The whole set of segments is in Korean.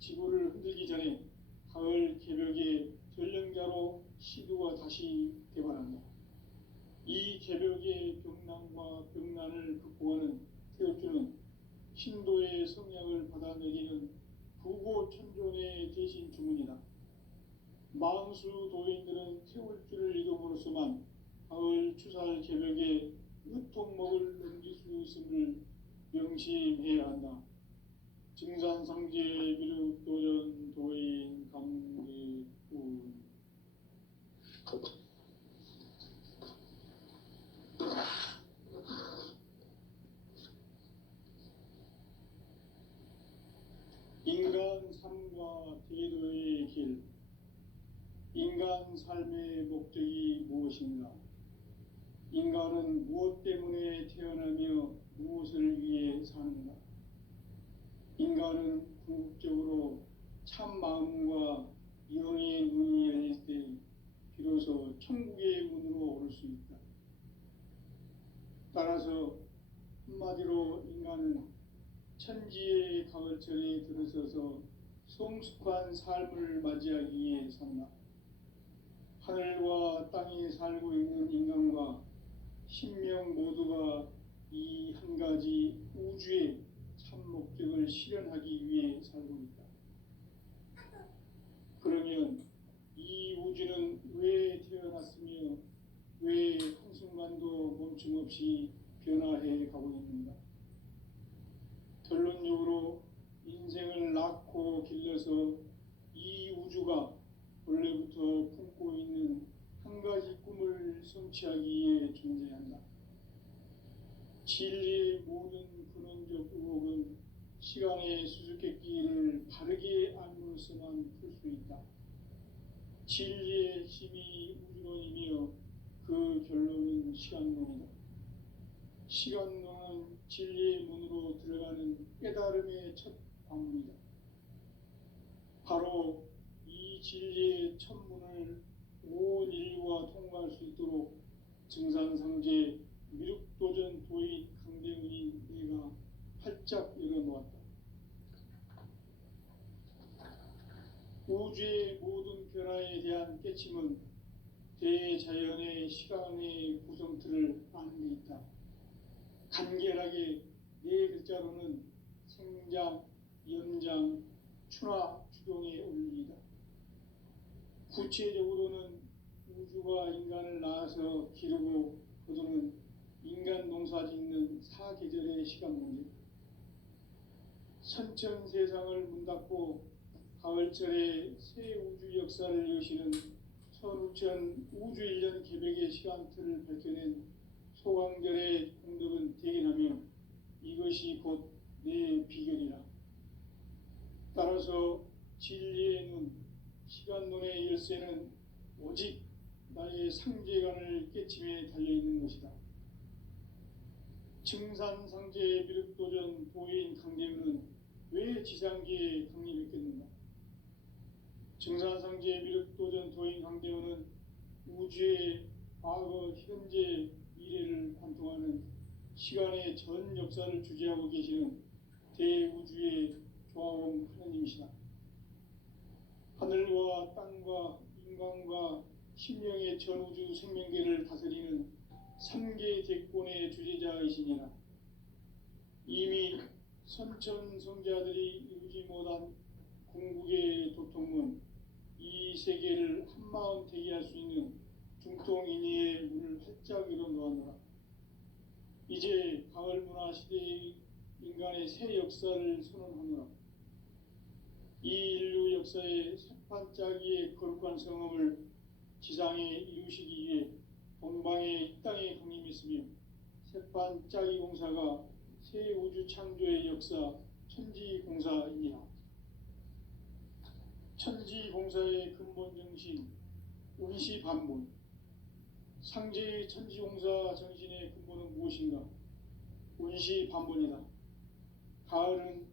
지구를 흔들기 전에 가을 개벽의 전령자로 시드가 다시 개발한다. 이 개벽의 병난과 병난을 극복하는 태엽주는 신도의 성약을 받아 내리는 부고천존의 대신 주문이다. 망수 도인들은 태울주를 이름으로서만 가을 추살 개벽에 으통목을 넘길 수 있음을 명심해야 한다. 증산상제 미륵도전 도인 강대군. 인간 삶과 대도의 길. 인간 삶의 목적이 무엇인가? 인간은 무엇 때문에 태어나며 무엇을 위해 사는가? 인간은 궁극적으로 참 마음과 영의 문이 열릴 때 비로소 천국의 문으로 오를 수 있다. 따라서 한마디로 인간은 천지의 가을철에 들어서서 성숙한 삶을 맞이하기 위해 산다. 하늘과 땅에 살고 있는 인간과 신명 모두가 이 한 가지 우주의 참 목적을 실현하기 위해 살고 있다. 그러면 이 우주는 왜 태어났으며 왜 한순간도 멈춤 없이 변화해 가고 있는가? 결론적으로 인생을 낳고 길러서 이 우주가 원래부터 품고 있는 한 가지 꿈을 성취하기 위해 존재한다. 진리의 모든 근원적 의혹은 시간의 수수께끼를 바르게 알므로서만 풀 수 있다. 진리의 힘이 우주론이며 그 결론은 시간론이다. 시간론은 진리의 문으로 들어가는 깨달음의 첫 관문이다. 바로 이 진리의 첫 문을 온 인류가 통과할 수 있도록 증산상제 미륵도전 도인 강대훈이 내가 활짝 열어놓았다. 우주의 모든 변화에 대한 깨침은 대자연의 시간의 구성틀을 아는 데 있다. 간결하게 네 글자로는 생장, 연장, 추나 주동의 원리이다. 구체적으로는 우주가 인간을 낳아서 기르고 거두는 인간 농사 짓는 사계절의 시간 문제. 선천 세상을 문 닫고 가을철에 새 우주 역사를 여시는 선우천 우주 1년 개벽의 시간틀을 밝혀낸 소강절의 공덕은 대견하며 이것이 곧 내 비결이라. 따라서 진리의 눈, 시간론의 열쇠는 오직 나의 상제관을 깨침에 달려있는 것이다. 증산상제 미륵도전 도인 강대훈은 왜 지상계에 강림했겠는가? 증산상제 미륵도전 도인 강대훈은 우주의 과거, 현재, 미래를 관통하는 시간의 전 역사를 주재하고 계시는 대우주의 조화원 하나님이시다. 하늘과 땅과 인간과 신령의 전우주 생명계를 다스리는 3개 대권의 주재자이시니라. 이미 선천성자들이 이루지 못한 궁극의 도통문, 이 세계를 한마음 되게 할 수 있는 중통인의의 문을 활짝 열어놓았노라. 이제 가을 문화 시대의 인간의 새 역사를 선언하노라. 이 인류 역사의 새판짜기의 거룩한 성험을 지상에 이루시기 위해 동방의 이 땅에 강림했으며 새판짜기 공사가 새 우주 창조의 역사 천지공사이니라. 천지공사의 근본 정신 운시반문. 상제의 천지공사 정신의 근본은 무엇인가? 운시반문이다. 가을은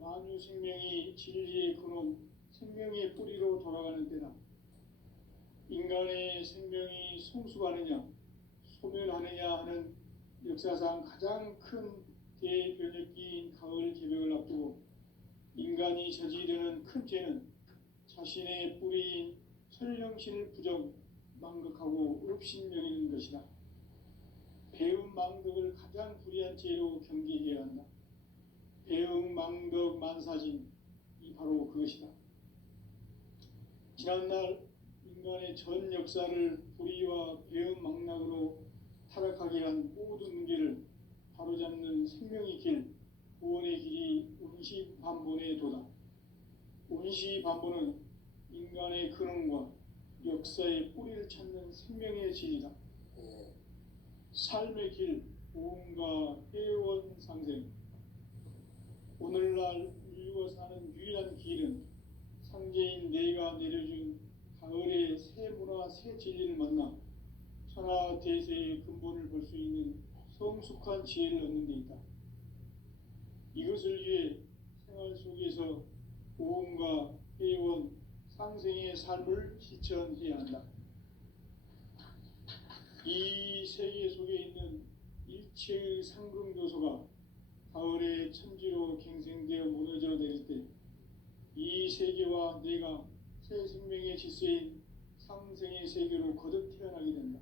만유 생명이 진리의 근원, 생명의 뿌리로 돌아가는 때다. 인간의 생명이 성숙하느냐, 소멸하느냐 하는 역사상 가장 큰 대변혁기인 가을 개벽을 앞두고 인간 인간이 저지르는 큰 죄는 자신의 뿌리인 설령신을 부정, 망극하고 업신여기는 것이다. 배음 망덕을 가장 불의한 죄로 경계해야 한다. 배음 망덕 만사진이 바로 그것이다. 지난날 인간의 전 역사를 불의와 배음 망락으로 타락하게 한 모든 문제를 바로잡는 생명의 길, 구원의 길이 운시반본의 도다. 운시반본은 인간의 근원과 역사의 뿌리를 찾는 생명의 진이다. 삶의 길, 보험과 회원 상생. 오늘날 인류가 사는 유일한 길은 상제인 내가 내려준 가을의 새 문화, 새 진리를 만나 천하 대세의 근본을 볼 수 있는 성숙한 지혜를 얻는 데 있다. 이것을 위해 생활 속에서 보험과 회원, 상생의 삶을 실천해야 한다. 이 세계 속에 있는 일체의 상승교소가 가을의 천지로 갱생되어 무너져 내릴 때 이 세계와 내가 새 생명의 질서인 상생의 세계로 거듭 태어나게 된다.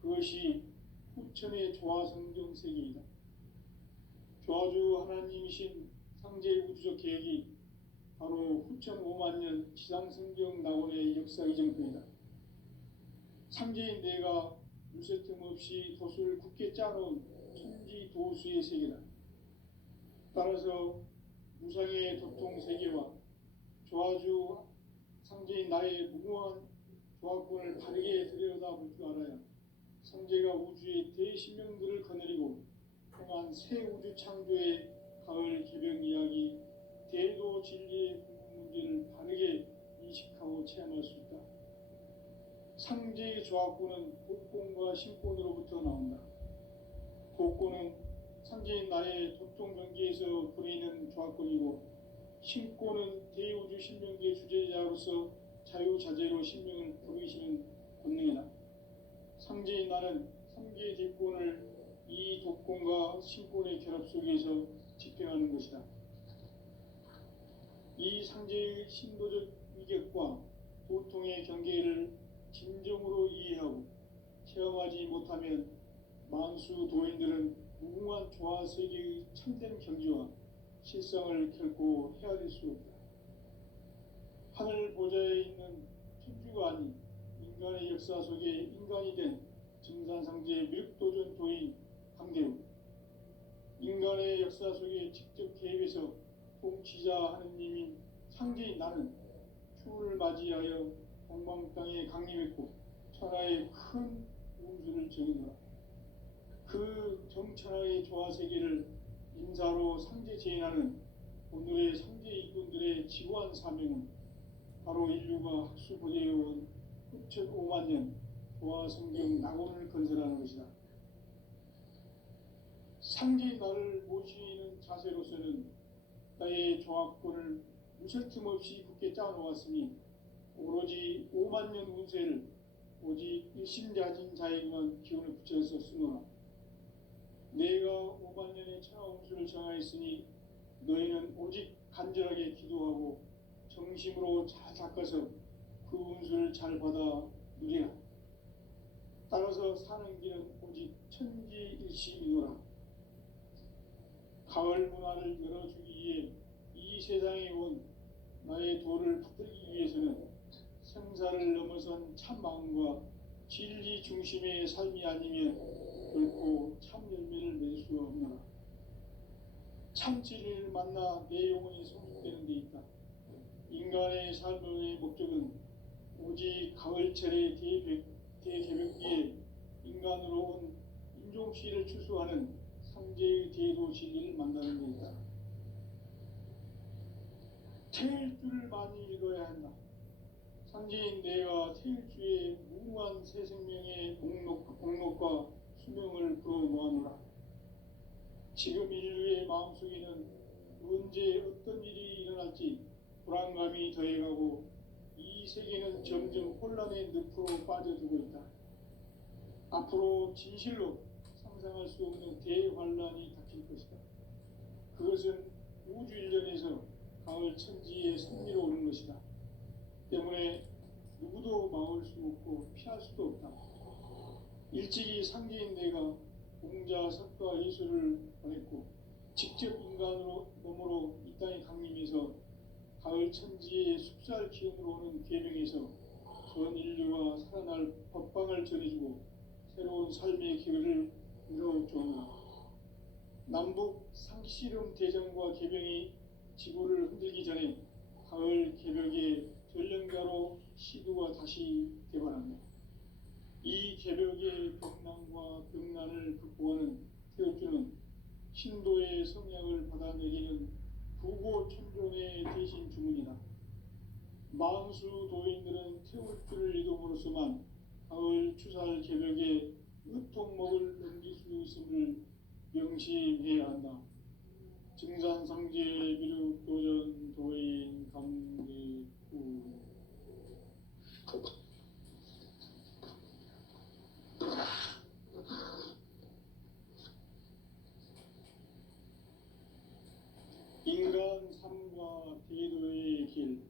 그것이 후천의 조화성경 세계이다. 조화주 하나님이신 상제의 우주적 계획이 바로 후천 5만 년 지상성경 낙원의 역사 이정표이다. 상제인 내가 물새 틈 없이 돛을 굳게 짜놓은 천지 도수의 세계다. 따라서 무상의 도통 세계와 조화주 상제인 나의 무궁한 조화권을 바르게 들여다볼 줄 알아야 상제가 우주의 대신명들을 거느리고 행한 새 우주 창조의 가을 개벽 이야기, 대도 진리의 궁극 문제를 바르게 인식하고 체험할 수 있다. 상제의 조화권은 복권과 신권으로부터 나온다. 복권은 상제인 나의 도통 경계에서 부리는 조화권이고, 신권은 대우주 신명기의 주제자로서 자유자재로 신명을 부르시는 본능이다. 상제인 나는 3개의 대권을 이 독권과 신권의 결합 속에서 집행하는 것이다. 이 상제의 신도적 위격과 도통의 경계를 진정으로 이해하고 체험하지 못하면 만수 도인들은 무궁한 조화 세계의 참된 경지와 실성을 결코 헤아릴 수 없다. 하늘 보좌에 있는 천주가 아닌 인간의 역사 속에 인간이 된 증산상제의 밀도전 도인 강대우, 인간의 역사 속에 직접 개입해서 통치자 하느님인 상제인 나는 추운을 맞이하여 동방 땅에 강림했고 천하의 큰 운수를 정해노라. 그 정천하의 조화세계를 인사로 상제 제인하는 오늘의 상제 일꾼들의 지구한 사명은 바로 인류가 학수보재해온 9,5만 년 조화성경 낙원을 건설하는 것이다. 상제인 나를 모시는 자세로서는 나의 조화권을 무설 틈 없이 굳게 짜놓았으니 오로지 5만 년 운세를 오직 일심자진 자에게만 기운을 붙여서 쓰노라. 내가 5만 년의 천하 운수를 정하였으니 너희는 오직 간절하게 기도하고 정심으로 잘 닦아서 그 운수를 잘 받아 누리라. 따라서 사는 길은 오직 천지일심이노라. 가을 문화를 열어주기 위해 이 세상에 온 나의 도를 붙들기 위해서는 생사를 넘어선 참 마음과 진리 중심의 삶이 아니면 결코 참 열매를 맺을 수가 없노라. 참 진리를 만나 내 영혼이 성숙되는 데 있다. 인간의 삶의 목적은 오직 가을철의 대개벽기에 인간으로 온 인종시를 추수하는 상제의 대도 진리를 만나는 데 있다. 태일주를 많이 읽어야 한다. 상제인 내가 태일주의 무궁한 새 생명의 목록과 수명을 불어 모아노라. 지금 인류의 마음속에는 언제 어떤 일이 일어날지 불안감이 더해가고 이 세계는 점점 혼란의 늪으로 빠져들고 있다. 앞으로 진실로 상상할 수 없는 대환란이 닥칠 것이다. 그것은 우주 일련에서 가을 가을 천지의 섭리로 오는 것이다. 때문에 누구도 막을 수 없고 피할 수도 없다. 일찍이 상계인 내가 공자, 석가, 예수를 보냈고 직접 인간으로 몸으로 이 땅에 강림해서 가을 천지의 숲살 기운으로 오는 계명에서 전 인류와 살아날 법방을 전해주고 새로운 삶의 기회를 이뤄주었다. 남북 상씨름 대전과 개병이 지구를 흔들기 전에 가을 개벽의 전령자로 시두가 다시 개발한다. 이 개벽의 병난과 병난을 극복하는 태엽주는 신도의 성향을 받아내리는 부고천존의 대신 주문이다. 만수 도인들은 태엽주를 이름으로서만 가을 추살 개벽의 의통목을 넘길 수 있음을 명심해야 한다. 증산상제 미륵 도전 도인 감대구 인간 삶과 대도의 길.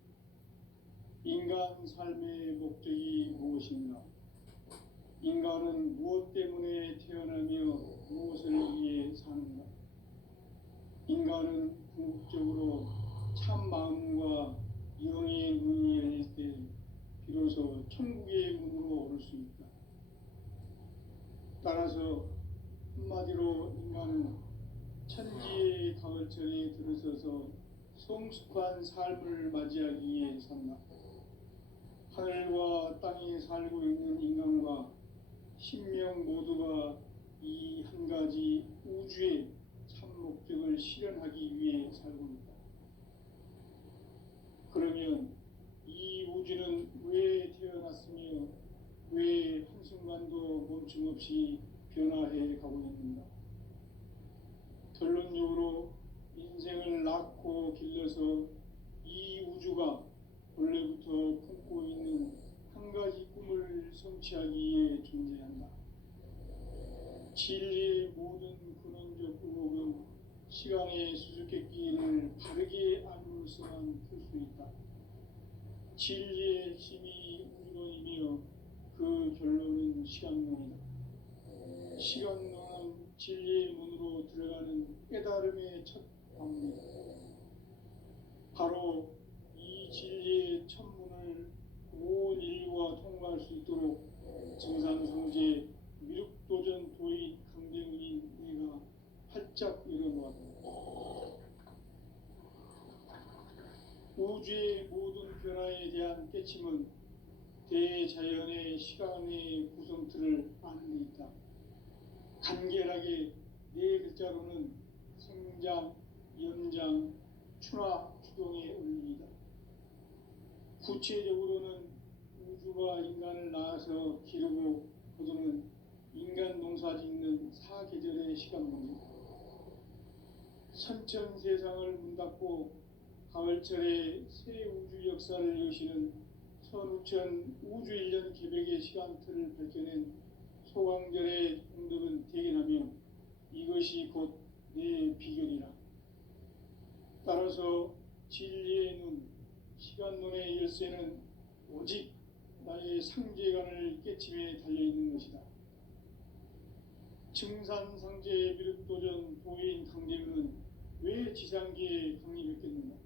인간 삶의 목적이 무엇인가? 인간은 무엇 때문에 태어나며 무엇을 위해 사는가? 인간은 궁극적으로 참 마음과 영의 문이 열릴 때 비로소 천국의 문으로 오를 수 있다. 따라서 한마디로 인간은 천지의 가을철에 들어서서 성숙한 삶을 맞이하기 위해 산다. 하늘과 땅에 살고 있는 인간과 신명 모두가 이 한 가지 우주의 참 목적을 실현하기 위해 살고 있다. 그러면 이 우주는 왜 태어났으며 왜 한순간도 멈춤없이 변화해 가고 있는가? 결론적으로 인생을 낳고 길러서 이 우주가 원래부터 품고 있는 한 가지 꿈을 성취하기 위해 존재한다. 진리의 모든 근원적 의혹은 시간의 수수께끼를 바르게 알므로서만 풀 수 있다. 진리의 핵심이 우주론이며 그 결론은 시간론이다. 시간론은 진리의 문으로 들어가는 깨달음의 첫 방문이다. 바로 이 진리의 첫 문을 온 인류가 통과할 수 있도록 증산성제 미륵도전 도인 강대문인 내가 활짝 열어놓았다. 우주의 모든 변화에 대한 깨침은 대자연의 시간의 구성틀을 아는 데 있다. 간결하게 네 글자로는 생장, 연장, 추나 추동의 원리이다. 구체적으로는 우주가 인간을 낳아서 기르고 거두는 인간 농사 짓는 사계절의 시간 문제다. 선천 세상을 문 닫고 가을철에 새 우주 역사를 여시는 선우천 우주 1년 개벽의 시간틀을 밝혀낸 소강절의 공덕은 대견하며 이것이 곧 내 비결이라. 따라서 진리의 눈, 시간론의 열쇠는 오직 나의 상제관을 깨침에 달려있는 것이다. 증산상제 미륵도전 도인 강대문은 왜 지상계에 강림했겠는가?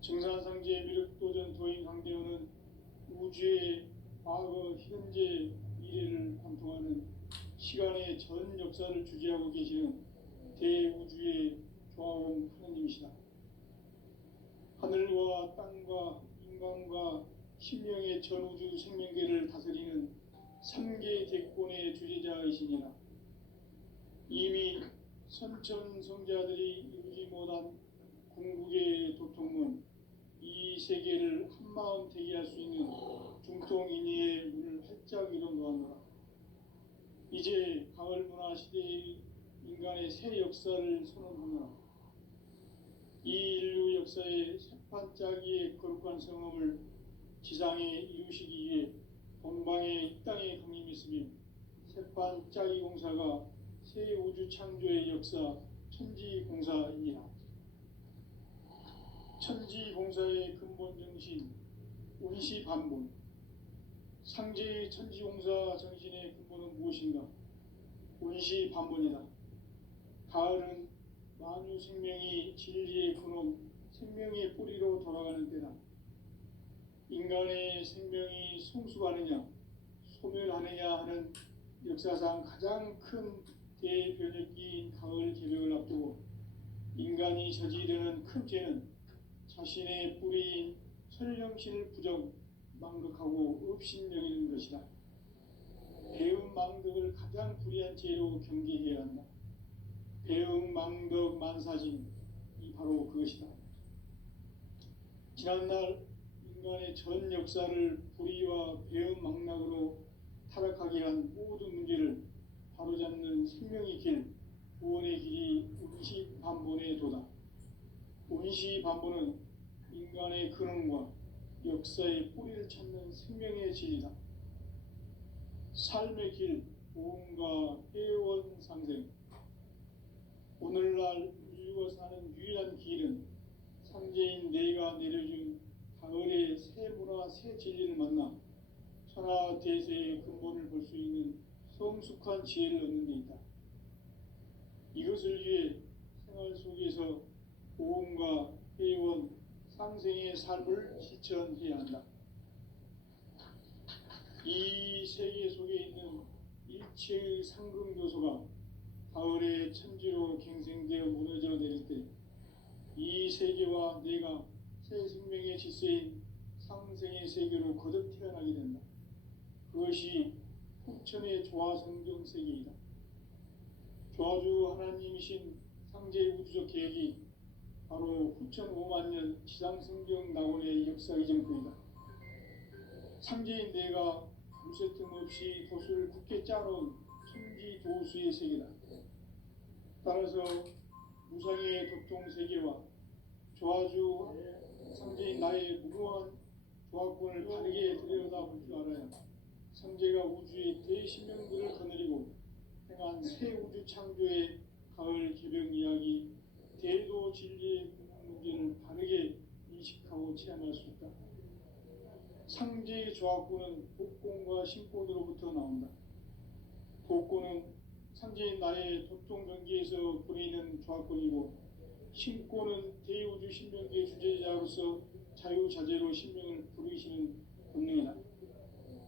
증산상제 미륵도전 도인 강대문은 우주의 과거, 현재, 미래를 관통하는 시간의 전 역사를 주재하고 계시는 대우주의 조화원 하나님이시다. 하늘과 땅과 인간과 신명의 전우주 생명계를 다스리는 3개 대권의 주제자이시니라. 이미 선천성자들이 이루지 못한 궁극의 도통문, 이 세계를 한마음 되게 할 수 있는 중통인의의 문을 활짝 열어놓았노라. 이제 가을 문화 시대의 인간의 새 역사를 선언하노라. 이 인류 역사의 새판짜기의 거룩한 성험을 지상에 이루시기 위해 동방의 이 땅에 강림했으며 새판짜기 공사가 새 우주 창조의 역사 천지공사이니라. 천지봉사의 근본 정신, 운시반본. 상제의 천지봉사 정신의 근본은 무엇인가? 운시반본이다. 가을은 만유 생명이 진리의 근원, 생명의 뿌리로 돌아가는 때다. 인간의 생명이 성숙하느냐, 소멸하느냐 하는 역사상 가장 큰 대변혁기인 가을 개벽을 앞두고 인간이 저지르는 큰 죄는 자신의 뿌리인 천령신을 부정, 망덕하고 업신여기는 것이다. 배음 망덕을 가장 불의한 죄로 경계해야 한다. 배음 망덕 만사진이 바로 그것이다. 지난날 인간의 전 역사를 불의와 배음 망락으로 타락하게 한 모든 문제를 바로잡는 생명의 길, 구원의 길이 운시반본의 도다. 운시반본은 인간의 근원과 역사의 뿌리를 찾는 생명의 진리다. 삶의 길, 보험과 회원 상생. 오늘날 인류가 사는 유일한 길은 상제인 내가 내려준 가을의 새 문화, 새 진리를 만나 천하 대세의 근본을 볼 수 있는 성숙한 지혜를 얻는 데 있다. 이것을 위해 생활 속에서 보험과 회원, 상생의 삶을 실천해야 한다. 이 세계 속에 있는 일체의 상승교소가 가을의 천지로 갱생되어 무너져 내릴 때 이 세계와 내가 새 생명의 질서인 상생의 세계로 거듭 태어나게 된다. 그것이 후천의 조화성경 세계이다. 조화주 하나님이신 상제의 우주적 계획이 바로 후천 5만 년 지상성경 낙원의 역사 이전부이다. 상제인 내가 무쇠 틈 없이 돛을 굳게 짜놓은 천지 조수의 세계다. 따라서 무상의 도통 세계와 조화주 상제인 나의 무궁한 조화권을 바르게 들여다볼 줄 알아야 상제가 우주의 대신명들을 거느리고 행한 새 우주 창조의 가을 개벽 이야기, 대도 진리의 근원 문제를 바르게 인식하고 체험할 수 있다. 상제의 조화권은 복권과 신권으로부터 나온다. 복권은 상제인 나의 도통 경계에서 보내는 조화권이고, 신권은 대우주 신명기의 주제자로서 자유자재로 신명을 부르시는 본능이다.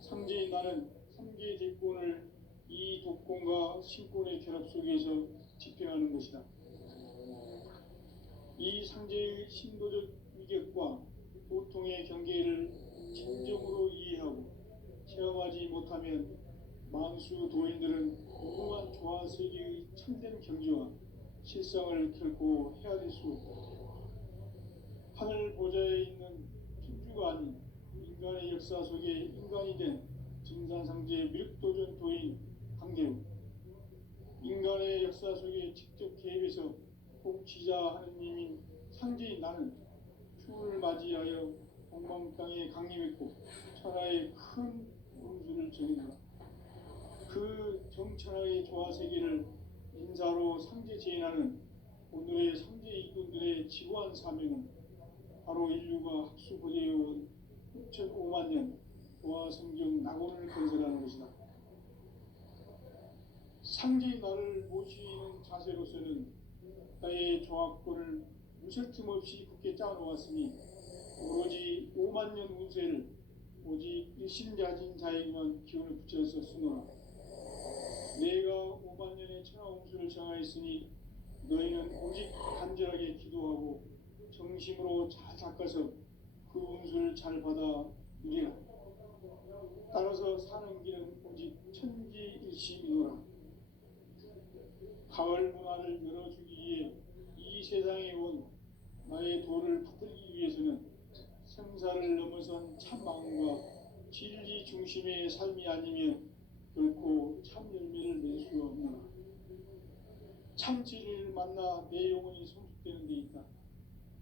상제인 나는 3개의 대권을 이 독권과 신권의 결합 속에서 집행하는 것이다. 이 상제의 신도적 위격과 보통의 경계를 진정으로 이해하고 체험하지 못하면 만수 도인들은 무궁한 조화 세계의 참된 경지와 실상을 결코 헤아릴 수 없다. 하늘 보좌에 있는 천주가 아닌 인간의 역사 속에 인간이 된 증산상제의 밀도전 도인 강대우. 인간의 역사 속에 직접 개입해서 통치자 하느님인 상제인 나는 추운을 맞이하여 동방 땅에 강림했고 천하의 큰 운수를 정했노라. 그 정천하의 조화세계를 인사로 상제 제인하는 오늘의 상제 이꾼들의 지구한 사명은 바로 인류가 학수고대해온 6,5만 년 조화성경 낙원을 건설하는 것이다. 상제의 나를 모시는 자세로서는 나의 조화권을 무쇠 틈 없이 굳게 짜놓았으니 오로지 5만 년 운세를 오직 일심자진 자에게만 기운을 붙여서 쓰노라. 내가 5만 년의 천하 운수를 정하였으니 너희는 오직 간절하게 기도하고 정심으로 잘 닦아서 그 운수를 잘 받아 누리라. 따라서 사는 길은 오직 천지일심이노라. 가을 문화를 열어주기 위해 이 세상에 온 나의 도를 붙들기 위해서는 생사를 넘어선 참 마음과 진리 중심의 삶이 아니면 결코 참 열매를 낼 수 없노라. 참 진리를 만나 내 영혼이 성숙되는 데 있다.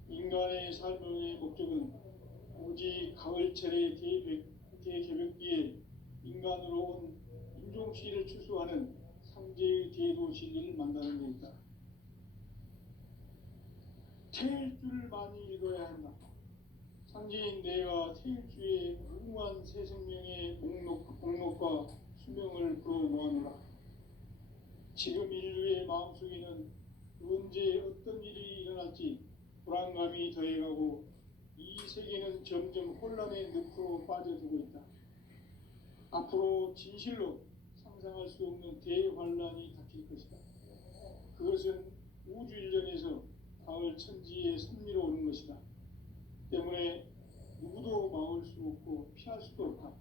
인간의 삶의 목적은 오직 가을철의 대개벽기에 인간으로 온 인종시를 추수하는 상제의 대도 진리를 만나는 데 있다. 태일 줄을 많이 읽어야 한다. 상제인 내가 태일주의 무궁한 새 생명의 목록과 수명을 불어모아노라. 지금 인류의 마음속에는 언제 어떤 일이 일어날지 불안감이 더해가고 이 세계는 점점 혼란의 늪으로 빠져들고 있다. 앞으로 진실로 상상할 수 없는 대환란이 닥칠 것이다. 그것은 우주 일련에서 가을 천지의 섭리로 오는 것이다. 때문에 누구도 막을 수 없고 피할 수도 없다.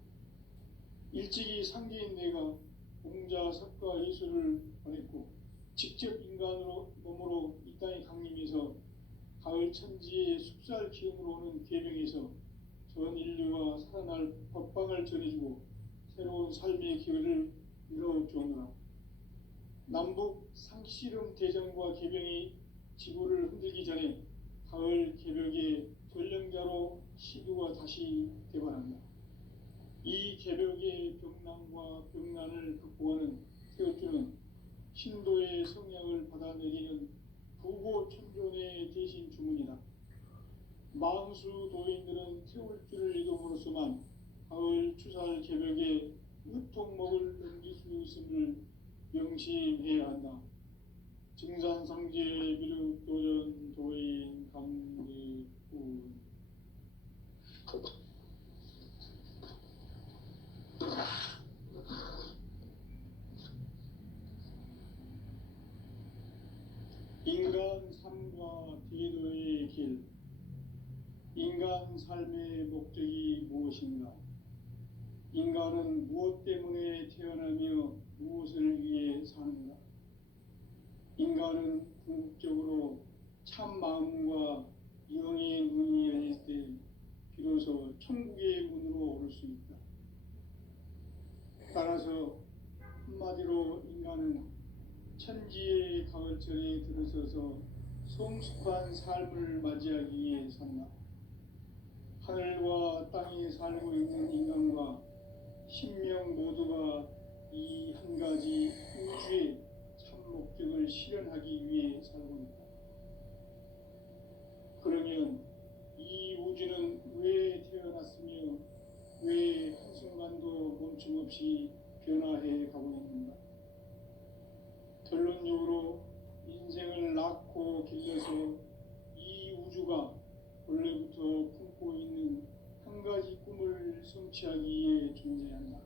일찍이 상제인 내가 공자, 석가, 예수를 보냈고 직접 인간으로 몸으로 이 땅에 강림해서 가을 천지의 숙살 기운으로 오는 계명에서 전 인류와 살아날 법방을 전해주고 새로운 삶의 기회를 열어주었노라. 남북 상씨름 대전과 개병이 지구를 흔들기 전에 가을 개벽의 전령자로 시두가 다시 되관한다. 이 개벽의 병난과 병난을 극복하는 태어주는 신도의 성향을 받아내리는 부고 천존의 대신 주문이다. 망수 도인들은 태울주를 이름으로서만 가을 추살 개벽에 으통목을 넘길 수 있음을 명심해야 한다. 증산상제 미륵도전 도인 감리군. 인간 삶과 대도의 길. 인간 삶의 목적이 무엇인가? 인간은 무엇 때문에 태어나며 무엇을 위해 사는가? 인간은 궁극적으로 참 마음과 영의 문이 열릴 때 비로소 천국의 문으로 오를 수 있다. 따라서 한마디로 인간은 천지의 가을철에 들어서서 성숙한 삶을 맞이하기 위해 산다. 하늘과 땅에 살고 있는 인간과 신명 모두가 이 한 가지 우주의 참 목적을 실현하기 위해 살고 있다. 그러면 이 우주는 왜 태어났으며 왜 한순간도 멈춤없이 변화해 가고 있는가? 결론적으로 인생을 낳고 길러서 이 우주가 원래부터 품고 있는 한 가지 꿈을 성취하기 위해 존재한다.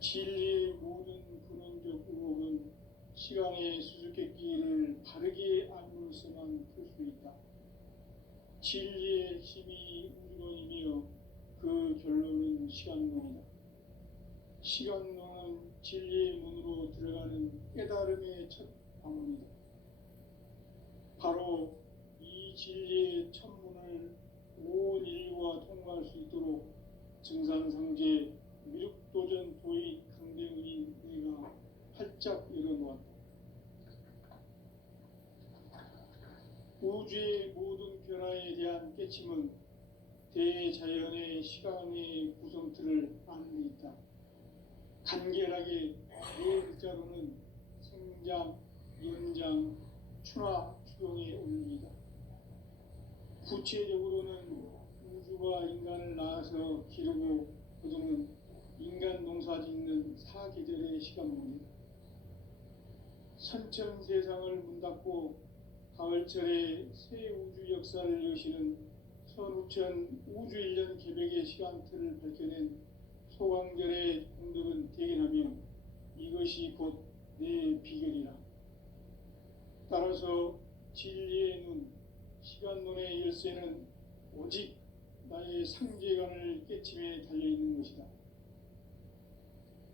진리의 모든 근원적 의혹은 시간의 수수께끼를 바르게 알므로서만 풀 수 있다. 진리의 핵심이 우주론이며 그 결론은 시간론이다. 시간론은 진리의 문으로 들어가는 깨달음의 첫 방문이다. 바로 이 진리의 첫 문을 온 인류가 통과할 수 있도록 증산상제 미륵도전 도의 강대훈인 내가 활짝 열어놓았다. 우주의 모든 변화에 대한 깨침은 대자연의 시간의 구성틀을 아는 데 있다. 간결하게 네 글자로는 생장, 연장, 추나 추동의 원리이다. 구체적으로는 우주가 인간을 낳아서 기르고 거두는 인간 농사 짓는 사계절의 시간문이다. 선천 세상을 문 닫고 가을철에 새 우주 역사를 여시는 선우천 우주 일년 개벽의 시간틀을 밝혀낸 소강절의 공덕은 대견하며 이것이 곧 내 비결이라. 따라서 진리의 눈, 시간론의 열쇠는 오직 나의 상제관을 깨침에 달려있는 것이다.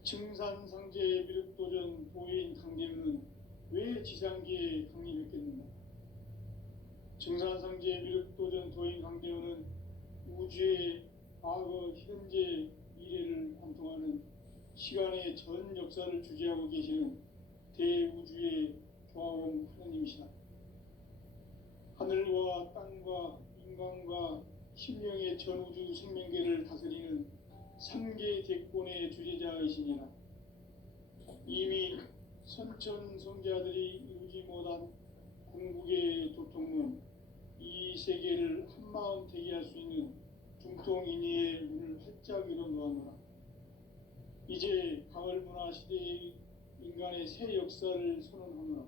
증산상제 미륵도전 도인 강대훈은 왜 지상계에 강림했겠는가? 증산상제 미륵도전 도인 강대훈은 우주의 과거, 현재, 미래를 관통하는 시간의 전 역사를 주재하고 계시는 대우주의 조화원 하나님이시다. 하늘과 땅과 인간과 신명의 전우주 생명계를 다스리는 3개 대권의 주제자이시니라. 이미 선천 성자들이 이루지 못한 궁극의 도통문, 이 세계를 한마음 되게 할 수 있는 중통인의의 문을 활짝 열어 놓았노라. 이제 가을 문화 시대의 인간의 새 역사를 선언하노라.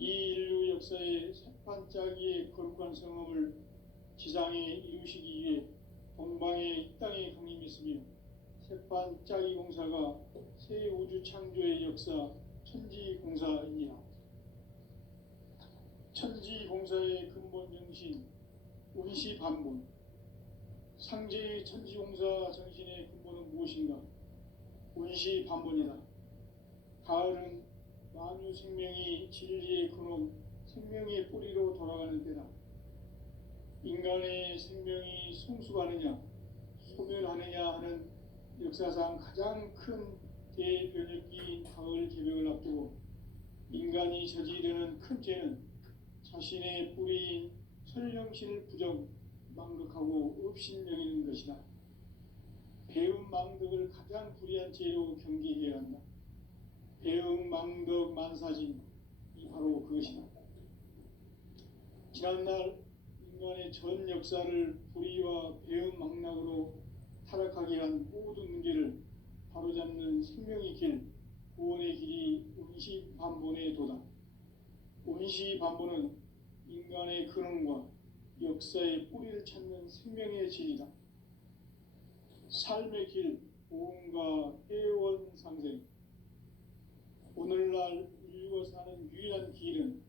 이 인류 역사의 새반짝이의 거룩한 성험을 지상에 이루시기 위해 동방의 이 땅에 강림했으며 새반짝이 공사가 새 우주 창조의 역사 천지공사이니라. 천지공사의 근본 정신 운시반본. 상제의 천지공사 정신의 근본은 무엇인가? 운시반본이다. 가을은 만유 생명이 진리의 근원, 생명의 뿌리로 돌아가는 때다. 인간의 생명이 성숙하느냐, 소멸하느냐 하는 역사상 가장 큰 대변혁기인 가을 개벽을 앞두고 인간이 저지르는 큰 죄는 자신의 뿌리인 설령신을 부정, 망극하고 업신여기는 것이다. 배음 망덕을 가장 불의한 죄로 경계해야 한다. 배음 망덕 만사진, 이 바로 그것이다. 지난날 인간의 전 역사를 불의와 배음 망락으로 타락하게 한 모든 문제를 바로잡는 생명의 길, 구원의 길이 운시반본의 도다. 운시반본은 인간의 근원과 역사의 뿌리를 찾는 생명의 진이다. 삶의 길, 보험과 회원 상생. 오늘날 인류가 사는 유일한 길은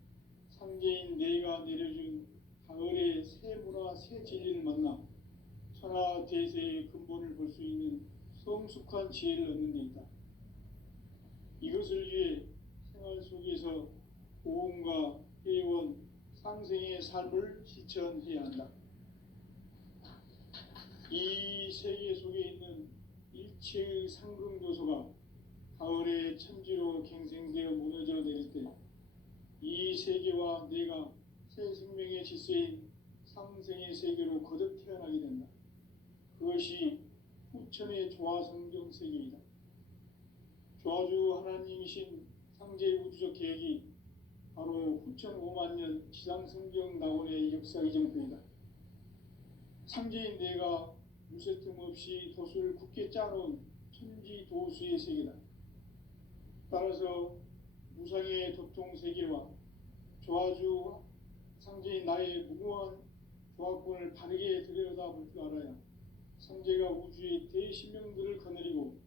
상제인 내가 내려준 가을의 새 문화, 새 진리를 만나 천하 대세의 근본을 볼 수 있는 성숙한 지혜를 얻는 데 있다. 이것을 위해 생활 속에서 보험과 회원, 상생의 삶을 실천해야 한다. 이 세계 속에 있는 일체의 상금 요소가 가을의 천지로 갱생되어 무너져 내릴 때 이 세계와 내가 새 생명의 질서인 상생의 세계로 거듭 태어나게 된다. 그것이 후천의 조화성경 세계이다. 조화주 하나님이신 상제의 우주적 계획이 바로 후천 5만 년 지상성경 낙원의 역사 이정표이다. 상제인 내가 무쇠틈 없이 돛을 굳게 짜놓은 천지도수의 세계다. 따라서 무상의 도통 세계와 조화주 상제인 나의 무궁한 조화권을 바르게 들여다볼 줄 알아야 상제가 우주의 대신명들을 거느리고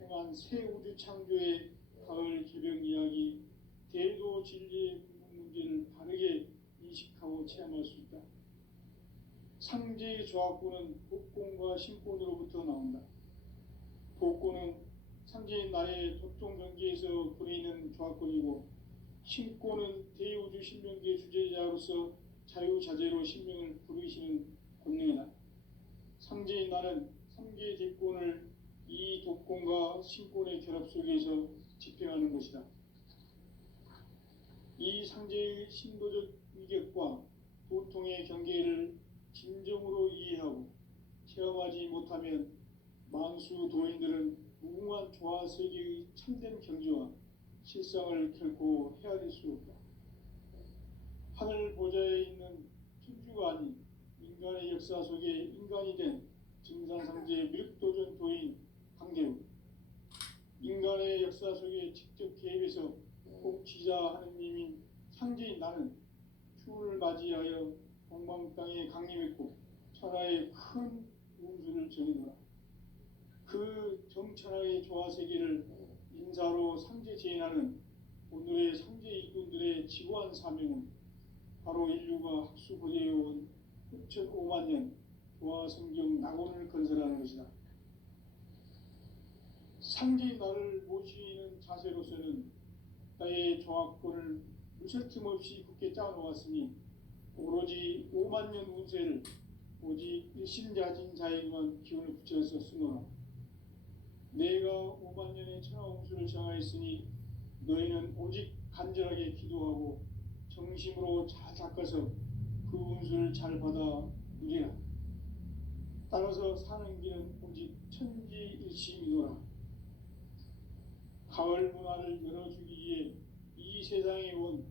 행한 새 우주 창조의 가을 개벽 이야기, 대도 진리의 문제를 바르게 인식하고 체험할 수 있다. 상제의 조화권은 복권과 신권으로부터 나온다. 복권은 상제인 나의 도통 경계에서 부리는 조화권이고, 신권은 대우주 신명기의 주제자로서 자유자재로 신명을 부르시는 권능이다. 상제인 나는 3개의 대권을 이 독권과 신권의 결합 속에서 집행하는 것이다. 이 상제의 신도적 위격과 도통의 경계를 진정으로 이해하고 체험하지 못하면 만수 도인들은 무궁한 조화 세계의 참된 경지와 실상을 결코 헤아릴 수 없다. 하늘 보좌에 있는 천주가 아닌 인간의 역사 속에 인간이 된 증산상제의 미륵도전 도인 강대우, 인간의 역사 속에 직접 개입해서 통치자 하느님인 상제인 나는 추운을 맞이하여 동방 땅에 강림했고 천하의 큰 운수를 정해놓아 그 정천하의 조화 세계를 인사로 상제 재현하는 오늘의 상제 일꾼들의 지고한 사명은 바로 인류가 학수고대해온 후천 5만 년 조화 성경 낙원을 건설하는 것이다. 상제인 나를 모시는 자세로서는 나의 조화권을 무쇠틈 없이 굳게 짜놓았으니 오로지 5만 년 운세를 오직 일심자진 자에게만 기운을 붙여서 쓰노라. 내가 5만 년의 천하 운수를 정하였으니 너희는 오직 간절하게 기도하고 정심으로 잘 닦아서 그 운수를 잘 받아 누리라. 따라서 사는 길은 오직 천지일심이노라. 가을 문화를 열어주기 위해 이 세상에 온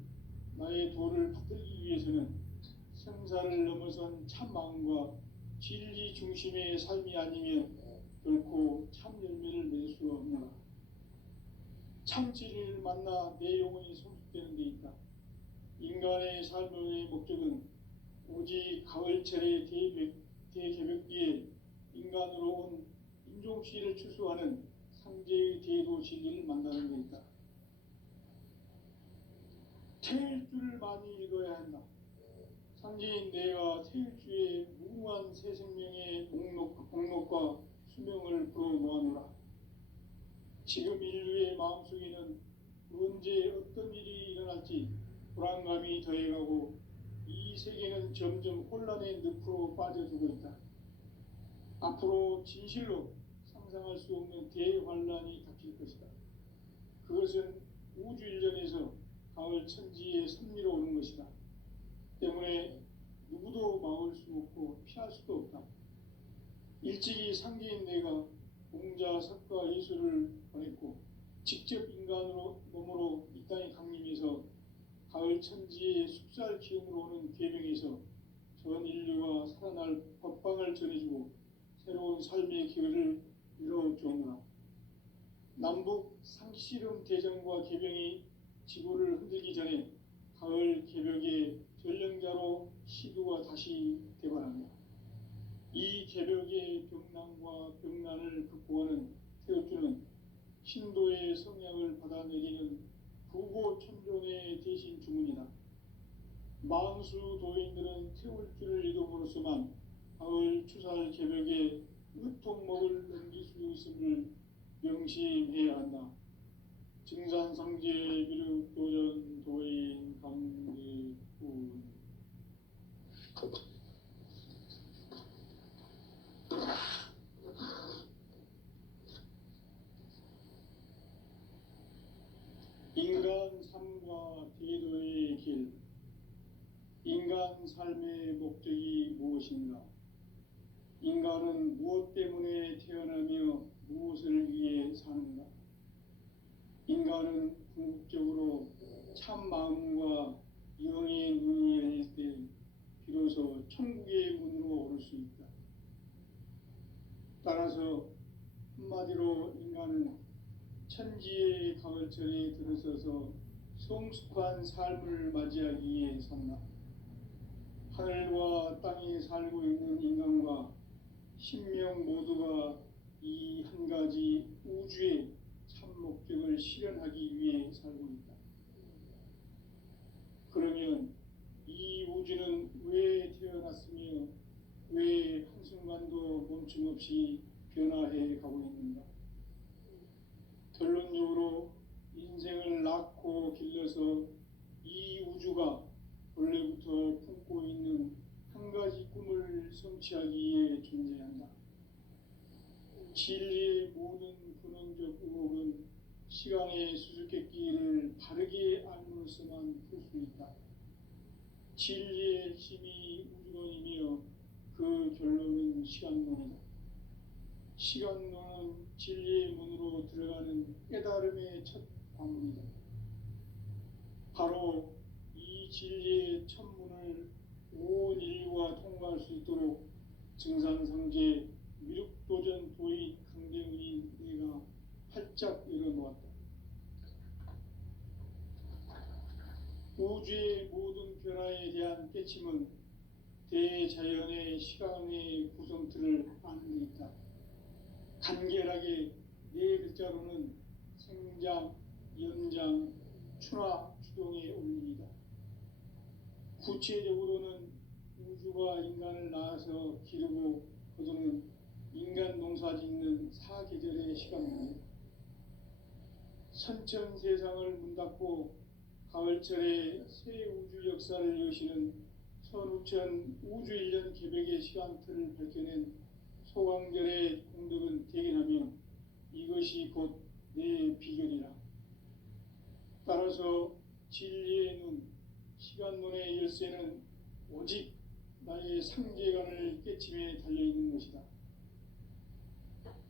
나의 도를 받들기 위해서는 생사를 넘어선 참 마음과 진리 중심의 삶이 아니면 결코 참 열매를 맺을 수가 없노라. 참 진리를 만나 내 영혼이 성숙되는 데 있다. 인간의 삶의 목적은 오직 가을철의 대개벽기에 인간으로 온 인종시를 추수하는 상제의 대도 진리를 만나는 데 있다. 태일주를 많이 읽어야 한다. 상제인 내가 태일주의 무궁한 새 생명의 목록과 수명을 불어모아노라. 지금 인류의 마음속에는 언제 어떤 일이 일어날지 불안감이 더해가고 이 세계는 점점 혼란의 늪으로 빠져들고 있다. 앞으로 진실로 상상할 수 없는 대환란이 닥칠 것이다. 그것은 우주 일련에서 가을 천지에 섭리로 오는 것이다. 때문에 누구도 막을 수 없고 피할 수도 없다. 일찍이 상제인 내가 공자, 석가, 예수를 보냈고 직접 인간으로 몸으로 이 땅에 강림해서 가을 천지의 숙살 기운으로 오는 계명에서 전 인류가 살아날 법방을 전해주고 새로운 삶의 기회를 이뤄주었노라. 남북 상씨름 대전과 계병이 지구를 흔들기 전에 가을 개벽의 전령자로 시두가 다시 대발합니다. 이 개벽의 병난과 병난을 극복하는 태울주는 신도의 성향을 받아내리는 부고천존의 대신 주문이다. 만수 도인들은 태울주를 읽음으로써만 가을 추살 개벽의 으통목을 넘길 수 있음을 명심해야 한다. 증산상제 미륵도전 도인 강대군. 인간 삶과 대도의 길. 인간 삶의 목적이 무엇인가? 인간은 무엇 때문에 태어나며 무엇을 위해 사는가? 인간은 궁극적으로 참 마음과 영의 눈이 열릴 때 비로소 천국의 문으로 오를 수 있다. 따라서 한마디로 인간은 천지의 가을철에 들어서서 성숙한 삶을 맞이하기 위해 산다. 하늘과 땅에 살고 있는 인간과 신명 모두가 이 한 가지 우주의 참 목적을 실현하기 위해 살고 있다. 그러면 이 우주는 왜 태어났으며 왜 한순간도 멈춤없이 변화해 가고 있는가? 결론적으로 인생을 낳고 길러서 이 우주가 원래부터 품고 있는 한 가지 꿈을 성취하기 위해 존재한다. 진리의 모든 근원적 의혹은 시간의 수수께끼를 바르게 알므로써만 풀 수 있다. 진리의 핵심이 우주론이며 그 결론은 시간론이다. 시간론은 진리의 문으로 들어가는 깨달음의 첫 관문이다. 바로 이 진리의 첫 문을 온 인류가 통과할 수 있도록 증산상제 미륵도전 도의 강대훈이 내가 활짝 열어놓았다. 우주의 모든 변화에 대한 깨침은 대자연의 시간의 구성틀을 아는 데 있다. 간결하게 네 글자로는 생장, 연장, 추나, 추동의 원리이다. 구체적으로는 우주가 인간을 낳아서 기르고 거두는 인간 농사 짓는 사계절의 시간입니다. 선천 세상을 문 닫고 가을철에 새 우주 역사를 여시는 선우천 우주 1년 개벽의 시간틀을 밝혀낸 소강절의 공덕은 대견하며 이것이 곧 내 비결이라. 따라서 진리의 눈, 시간론의 열쇠는 오직 나의 상제관을 깨침에 달려있는 것이다.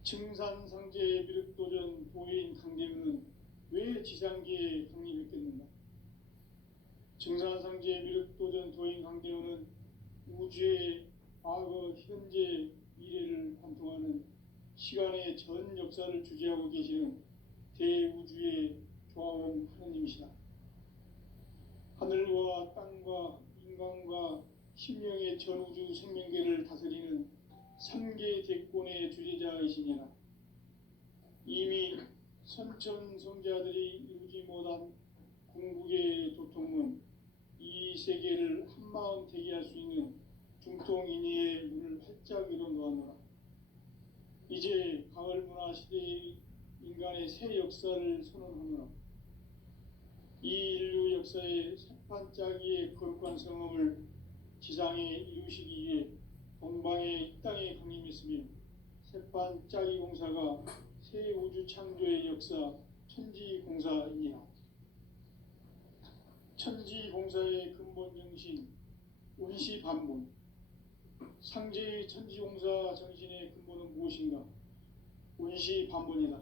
증산상제 미륵도전 도인 강대훈은 왜 지상계에 강림했겠는가? 증산상제 미륵도전 도인 강대훈은 우주의 과거, 현재, 미래를 관통하는 시간의 전 역사를 주재하고 계시는 대우주의 조화원 하느님이시다. 하늘과 땅과 인간과 신명의 전우주 생명계를 다스리는 삼계 대권의 주재자이시니라. 이미 선천성자들이 이루지 못한 궁극의 도통은 이 세계를 한마음 되게 할 수 있는 중통인의의 문을 활짝 열어 놓았노라. 이제 가을 문화 시대의 인간의 새 역사를 선언하노라. 이 인류 역사의 새판짜기의 거룩한 성험을 지상에 이루시기 위해 동방의 이 땅에 강림했으며 새판짜기 공사가 새 우주 창조의 역사 천지공사이니라. 천지공사의 근본 정신 운시반본. 상제의 천지공사 정신의 근본은 무엇인가? 운시반본이다.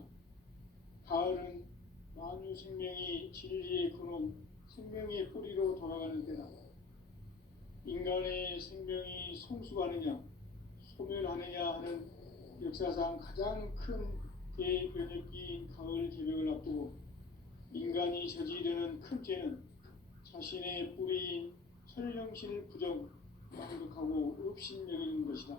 가을은 만유 생명이 진리의 근원, 생명의 뿌리로 돌아가는 때다. 인간의 생명이 성숙하느냐, 소멸하느냐 하는 역사상 가장 큰 대변혁기인 가을 개벽을 앞두고 인간이 저지르는 큰 죄는 자신의 뿌리인 설령신을 망독하고 업신여기는 것이다.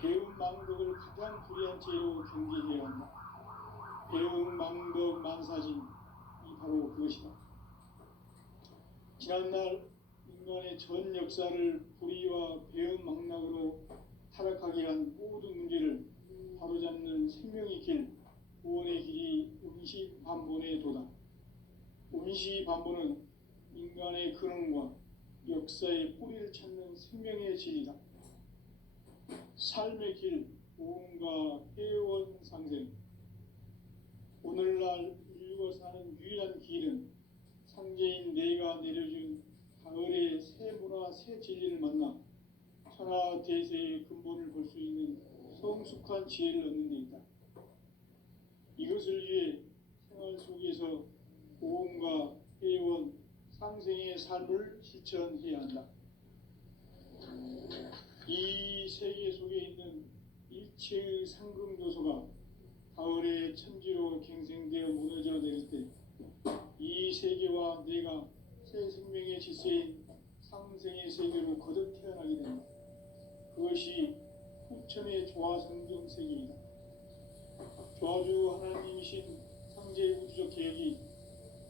배움 망독을 가장 불의한 죄로 경계해야 한다. 배움 망독 만사진이 바로 그것이다. 지난날 인간의 전 역사를 불의와 배움 망락으로 타락하게 한 모든 문제를 바로잡는 생명의 길, 구원의 길이 운시반본의 도다. 운시반본은 인간의 근원과 역사의 뿌리를 찾는 생명의 진이다. 삶의 길, 보험과 회원 상생. 오늘날 인류가 사는 유일한 길은 상제인 내가 내려준 가을의 새 문화, 새 진리를 만나 천하 대세의 근본을 볼 수 있는 성숙한 지혜를 얻는 데 있다. 이것을 위해 생활 속에서 보험과 회원, 상생의 삶을 실천해야 한다. 이 세계 속에 있는 일체의 상금 요소가 가을의 천지로 갱생되어 무너져 내릴 때 이 세계와 내가 새 생명의 질서인 상생의 세계로 거듭 태어나게 된다. 그것이 후천의 조화성경 세계이다. 조화주 하나님이신 상제 우주적 계획이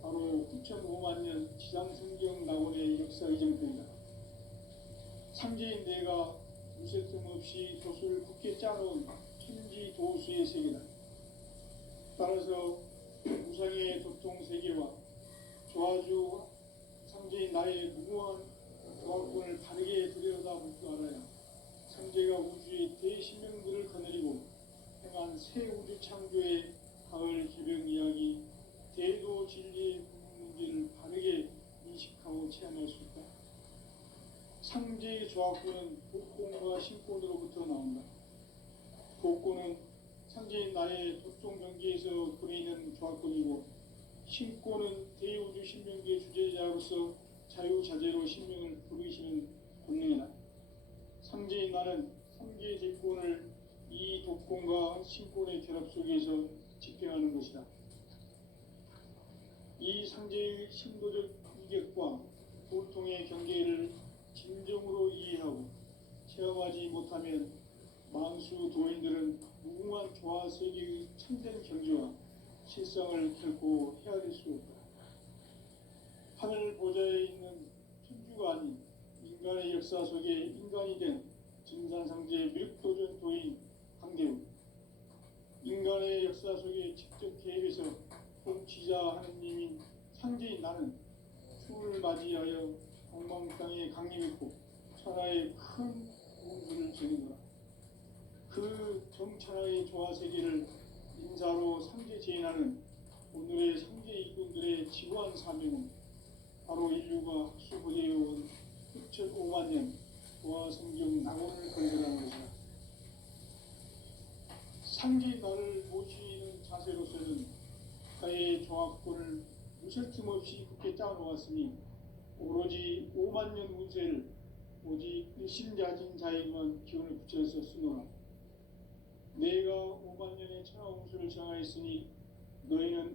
바로 9,500만 년 지상성경 낙원의 역사 이정표이다. 상제인 내가 무쇠 틈 없이 돛을 굳게 짜놓은 천지 도수의 세계다. 따라서 우상의 도통 세계와 조화주 상제인 나의 무모한 조화권을 바르게 들여다볼 줄 알아야 상제가 우주의 대신명들을 거느리고 행한 새 우주 창조의 가을 개벽 이야기, 대도 진리의 문제를 바르게 인식하고 체험할 수 있다. 상제의 조화권은 복권과 신권으로부터 나온다. 복권은 상제인 나의 도통 경계에서 부리는 조화권이고, 신권은 대우주 신명기의 주제자로서 자유자재로 신명을 부르시는 본능이다. 상제인 나는 상계의 대권을 이 독권과 신권의 결합 속에서 집행하는 것이다. 이 상제의 신도적 이격과 보통의 경계를 진정으로 이해하고 체험하지 못하면 만수 도인들은 무궁한 조화 세계의 참된 경지와 실상을 결코 헤아릴 수 없다. 하늘 보좌에 있는 천주가 아닌 인간의 역사 속에 인간이 된 진산상제 밀도전 도인 강대우, 인간의 역사 속에 직접 개입해서 통치자 하느님인 상제인 나는 추을 맞이하여 동방 땅에 강림했고 천하의 큰 공수를 지니노라. 그 정천하의 조화 세계를 인사로 상제 제인하는 오늘의 상제 일꾼들의 지구한 사명은 바로 인류가 학수부대해온 6,500만 년 조화 성경 낙원을 건설하는 것이다. 상제인 나를 모시는 자세로서는 가의 조합권을 무설틈 없이 굳게 짜놓았으니 오로지 5만 년 운세를 오직 신자진 자에게만 기운을 붙여서 쓰노라. 내가 5만 년의 천하홍수를 정하였으니 너희는